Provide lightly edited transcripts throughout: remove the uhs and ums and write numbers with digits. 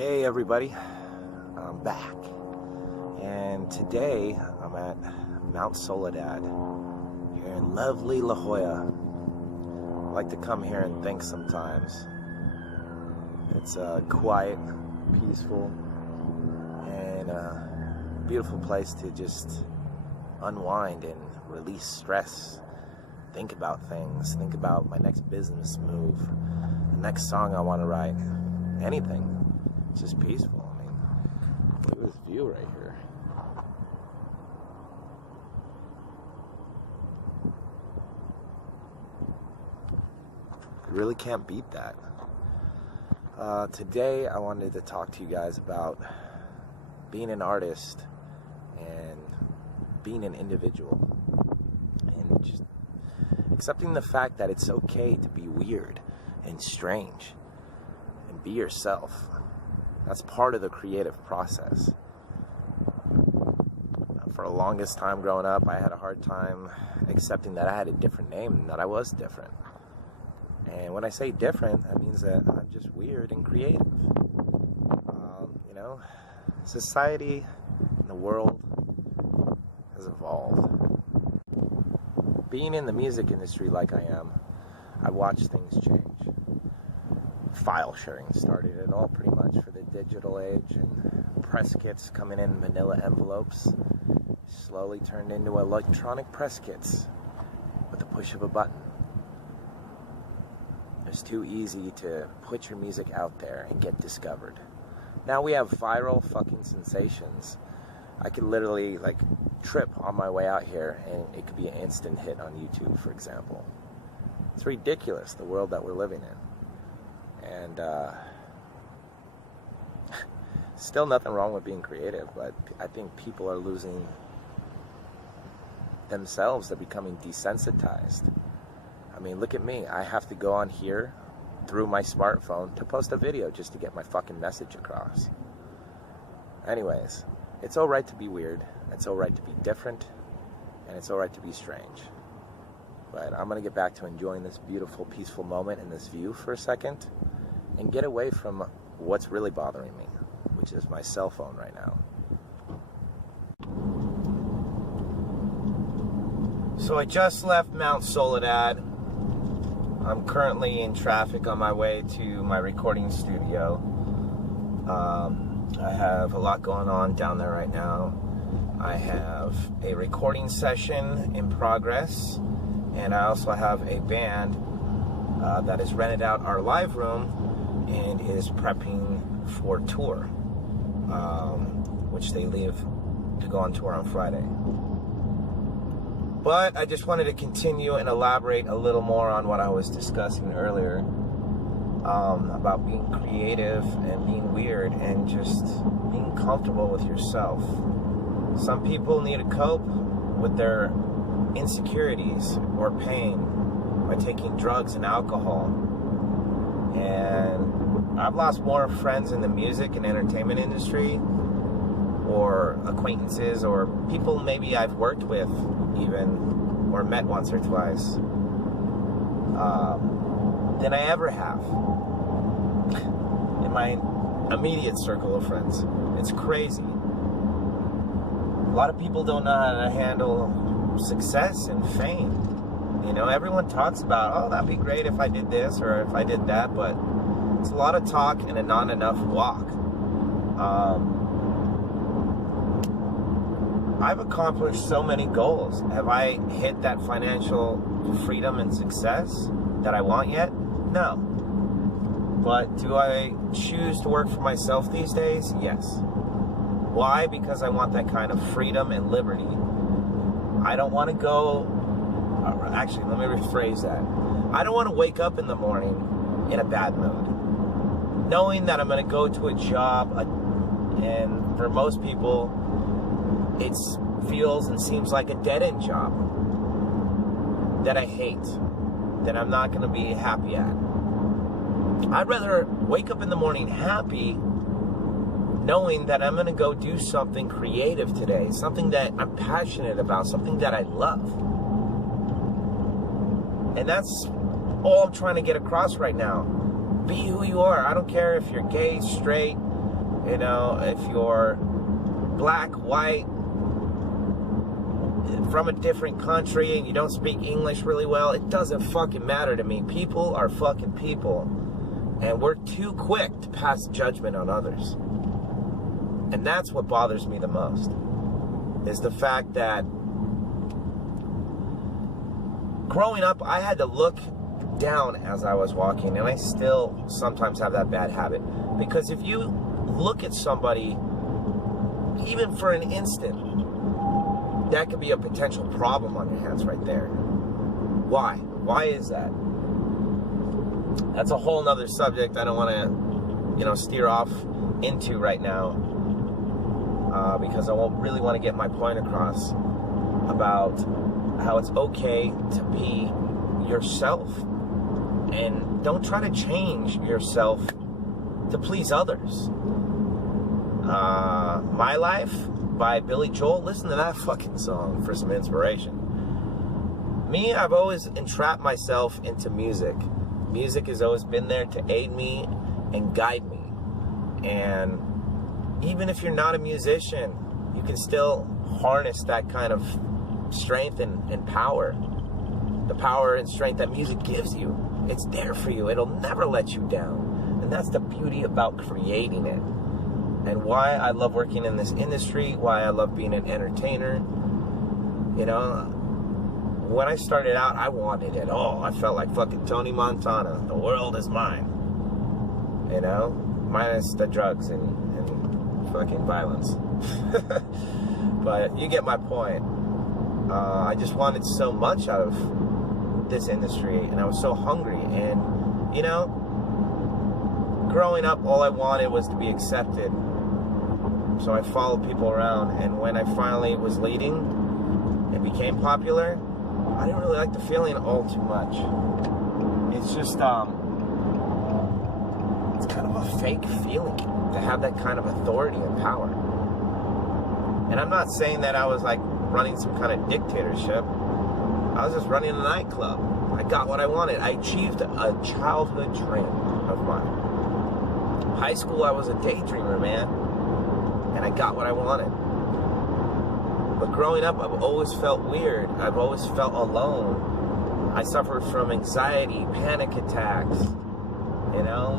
Hey everybody, I'm back, and today I'm at Mount Soledad here in lovely La Jolla. I like to come here and think sometimes. It's quiet, peaceful, and a beautiful place to just unwind and release stress, think about things, think about my next business move, the next song I want to write, anything. It's just peaceful. I mean, look at this view right here. You really can't beat that. Today I wanted to talk to you guys about being an artist and being an individual and just accepting the fact that it's okay to be weird and strange and be yourself. That's part of the creative process. For the longest time growing up, I had a hard time accepting that I had a different name and that I was different. And when I say different, that means that I'm just weird and creative. Society and the world has evolved. Being in the music industry like I am, I watch things change. File sharing started it all pretty much for the digital age, and press kits coming in manila envelopes slowly turned into electronic press kits with the push of a button. It's too easy to put your music out there and get discovered. Now we have viral fucking sensations. I could literally trip on my way out here and it could be an instant hit on YouTube, for example. It's ridiculous, the world that we're living in. And still nothing wrong with being creative, but I think people are losing themselves. They're becoming desensitized. I mean, look at me. I have to go on here through my smartphone to post a video just to get my fucking message across. Anyways, it's alright to be weird, it's alright to be different, and it's alright to be strange. But I'm going to get back to enjoying this beautiful, peaceful moment and this view for a second and get away from what's really bothering me, which is my cell phone right now. So I just left Mount Soledad. I'm currently in traffic on my way to my recording studio. I have a lot going on down there right now. I have a recording session in progress. And I also have a band that has rented out our live room and is prepping for tour, which they leave to go on tour on Friday. But I just wanted to continue and elaborate a little more on what I was discussing earlier about being creative and being weird and just being comfortable with yourself. Some people need to cope with their insecurities or pain by taking drugs and alcohol, and I've lost more friends in the music and entertainment industry, or acquaintances, or people maybe I've worked with even or met once or twice, than I ever have in my immediate circle of friends. It's crazy. A lot of people don't know how to handle success and fame. Everyone talks about, oh, that'd be great if I did this or if I did that, but it's a lot of talk and not enough walk. I've accomplished so many goals. Have I hit that financial freedom and success that I want yet? No. But do I choose to work for myself these days? Yes. Why? Because I want that kind of freedom and liberty. I don't want to go... Actually, let me rephrase that. I don't want to wake up in the morning in a bad mood, knowing that I'm going to go to a job, and for most people, it feels and seems like a dead-end job that I hate, that I'm not going to be happy at. I'd rather wake up in the morning happy, knowing that I'm going to go do something creative today, something that I'm passionate about, something that I love. And that's all I'm trying to get across right now. Be who you are. I don't care if you're gay, straight, You know, if you're black, white, from a different country and you don't speak English really well, it doesn't fucking matter to me. People are fucking people. And we're too quick to pass judgment on others. And that's what bothers me the most. Is the fact that growing up, I had to look down as I was walking. And I still sometimes have that bad habit. Because if you look at somebody, even for an instant, that could be a potential problem on your hands right there. Why? Why is that? That's a whole nother subject I don't want to, steer off into right now, because I won't really want to get my point across about how it's okay to be yourself, and don't try to change yourself to please others. My Life by Billy Joel. Listen to that fucking song for some inspiration. Me, I've always entrapped myself into music. Music has always been there to aid me and guide me. And even if you're not a musician, you can still harness that kind of strength and power. The power and strength that music gives you. It's there for you. It'll never let you down. And that's the beauty about creating it. And why I love working in this industry, why I love being an entertainer. When I started out, I wanted it all. I felt like fucking Tony Montana. The world is mine. Minus the drugs and fucking violence. But you get my point. I just wanted so much out of this industry, and I was so hungry. And, growing up, all I wanted was to be accepted. So I followed people around, and when I finally was leading and became popular, I didn't really like the feeling all too much. It's just, it's kind of a fake feeling to have that kind of authority and power. And I'm not saying that I was like running some kind of dictatorship. I was just running a nightclub. I got what I wanted. I achieved a childhood dream of mine. High school, I was a daydreamer, man. And I got what I wanted. But growing up, I've always felt weird. I've always felt alone. I suffered from anxiety, panic attacks.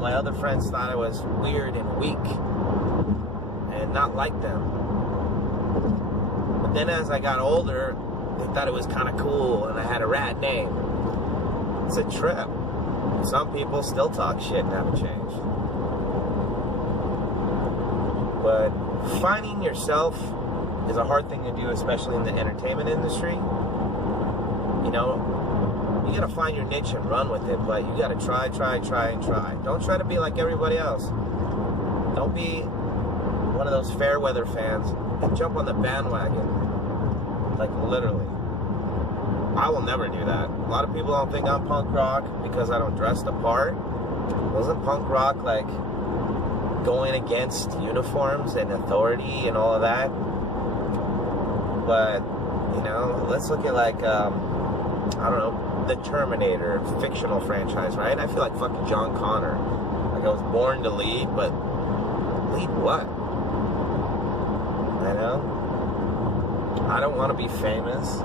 My other friends thought I was weird and weak and not like them. But then as I got older, they thought it was kind of cool and I had a rad name. It's a trip. Some people still talk shit and haven't changed. But finding yourself is a hard thing to do, especially in the entertainment industry. You gotta find your niche and run with it, but you gotta try. Don't try to be like everybody else. Don't be one of those fair weather fans and jump on the bandwagon. Like, literally. I will never do that. A lot of people don't think I'm punk rock because I don't dress the part. Wasn't punk rock like going against uniforms and authority and all of that? But, let's look at like, the Terminator fictional franchise, right? I feel like fucking John Connor. Like I was born to lead, but lead what? I don't want to be famous.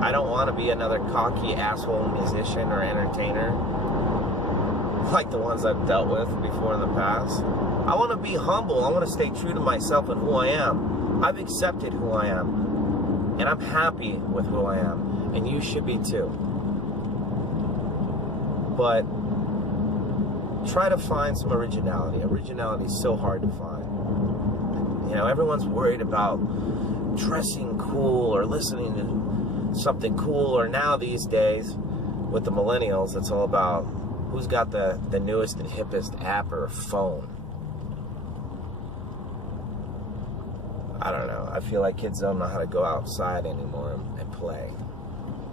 I don't want to be another cocky asshole musician or entertainer like the ones I've dealt with before in the past. I want to be humble. I want to stay true to myself and who I am. I've accepted who I am. And I'm happy with who I am. And you should be too. But try to find some originality. Originality is so hard to find. Everyone's worried about dressing cool or listening to something cool. Or now these days, with the millennials, it's all about who's got the newest and hippest app or phone. I don't know. I feel like kids don't know how to go outside anymore and play.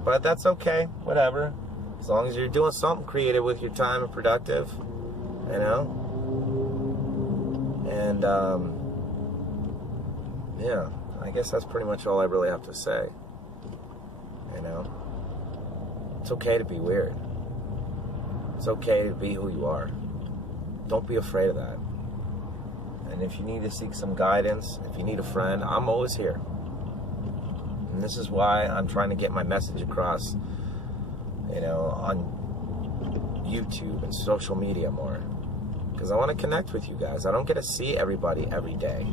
But that's okay. Whatever. As long as you're doing something creative with your time and productive. And, yeah. I guess that's pretty much all I really have to say. It's okay to be weird. It's okay to be who you are. Don't be afraid of that. And if you need to seek some guidance, if you need a friend, I'm always here. And this is why I'm trying to get my message across, on YouTube and social media more. Because I want to connect with you guys. I don't get to see everybody every day.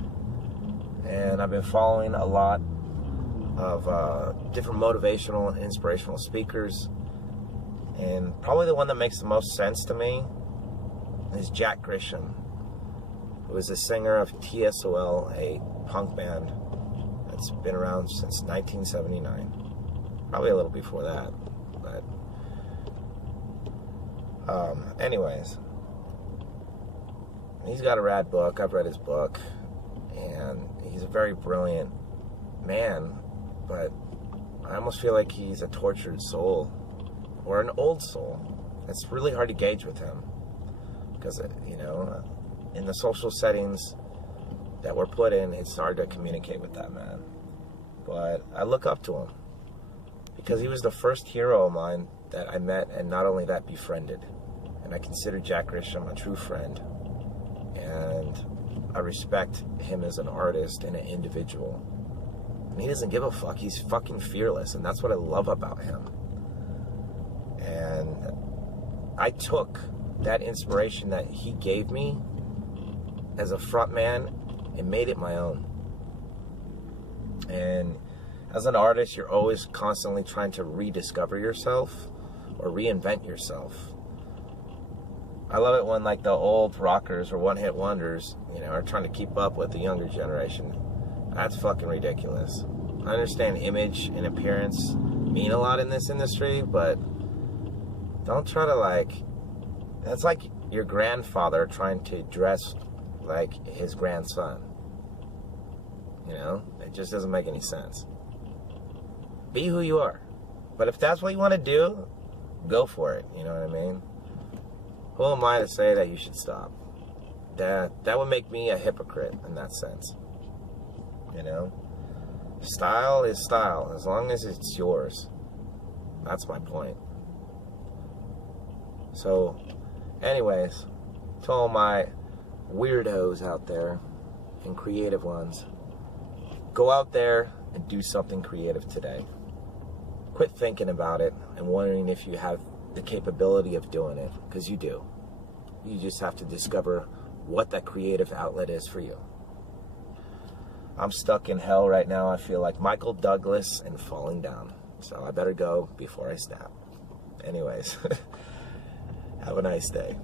And I've been following a lot of different motivational and inspirational speakers. And probably the one that makes the most sense to me is Jack Grisham, who is the singer of TSOL, a punk band that's been around since 1979. Probably a little before that. But anyways, he's got a rad book. I've read his book. And he's a very brilliant man. But I almost feel like he's a tortured soul. Or an old soul. It's really hard to gauge with him. Because, in the social settings that we're put in, it's hard to communicate with that man. But I look up to him. Because he was the first hero of mine that I met, and not only that, befriended. And I consider Jack Grisham a true friend. And I respect him as an artist and an individual. And he doesn't give a fuck. He's fucking fearless. And that's what I love about him. And I took that inspiration that he gave me as a front man and made it my own. And as an artist, you're always constantly trying to rediscover yourself or reinvent yourself. I love it when like the old rockers or one-hit wonders, are trying to keep up with the younger generation. That's fucking ridiculous. I understand image and appearance mean a lot in this industry, but don't try to that's like your grandfather trying to dress like his grandson. It just doesn't make any sense. Be who you are. But if that's what you want to do, go for it. You know what I mean? Who am I to say that you should stop? That would make me a hypocrite in that sense. Style is style, as long as it's yours. That's my point. So, anyways, to all my weirdos out there and creative ones, go out there and do something creative today. Quit thinking about it and wondering if you have the capability of doing it, because you do. You just have to discover what that creative outlet is for you. I'm stuck in hell right now. I feel like Michael Douglas and falling down. So I better go before I snap. Anyways, have a nice day.